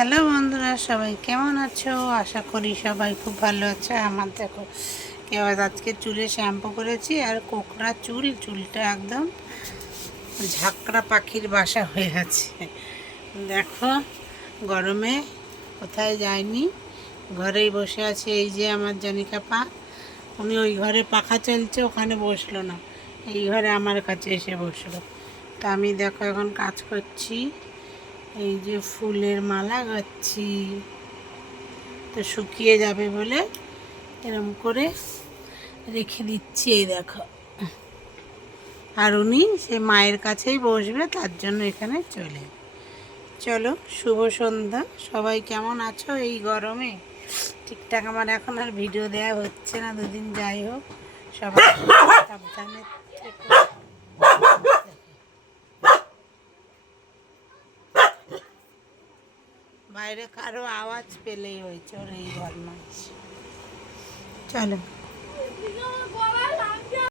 Hello বন্ধুরা, সবাই কেমন আছো? আশা করি সবাই খুব ভালো আছে। আমার দেখো কেউ আজকে চুলে শ্যাম্পু করেছি, আর কোকড়া চুলটা একদম ঝাঁকড়া পাখির বাসা হয়ে আছে। দেখো, গরমে কোথায় যায়নি, ঘরেই বসে আছে। এই যে আমার জানিকা পা, উনি ওই ঘরে পাখা চলছে, ওখানে বসলো না, এই ঘরে আমার কাছে এসে বসলো। তা আমি দেখো এখন কাজ করছি, এই যে ফুলের মালা গাচ্ছি, তো শুকিয়ে যাবে বলে এরম করে রেখে দিচ্ছি। এই দেখো, আর উনি সে মায়ের কাছেই বসবে, তার জন্য এখানে চলো শুভ সন্ধ্যা। সবাই কেমন আছো এই গরমে? ঠিকঠাক আমার এখন আর ভিডিও দেওয়া হচ্ছে না, দুদিন, যাই হোক সবাই সাবধানে থেকো। বাইরে কারো আওয়াজ পেলেই হয়েছে, ওর এই বদমাইশ। চলো।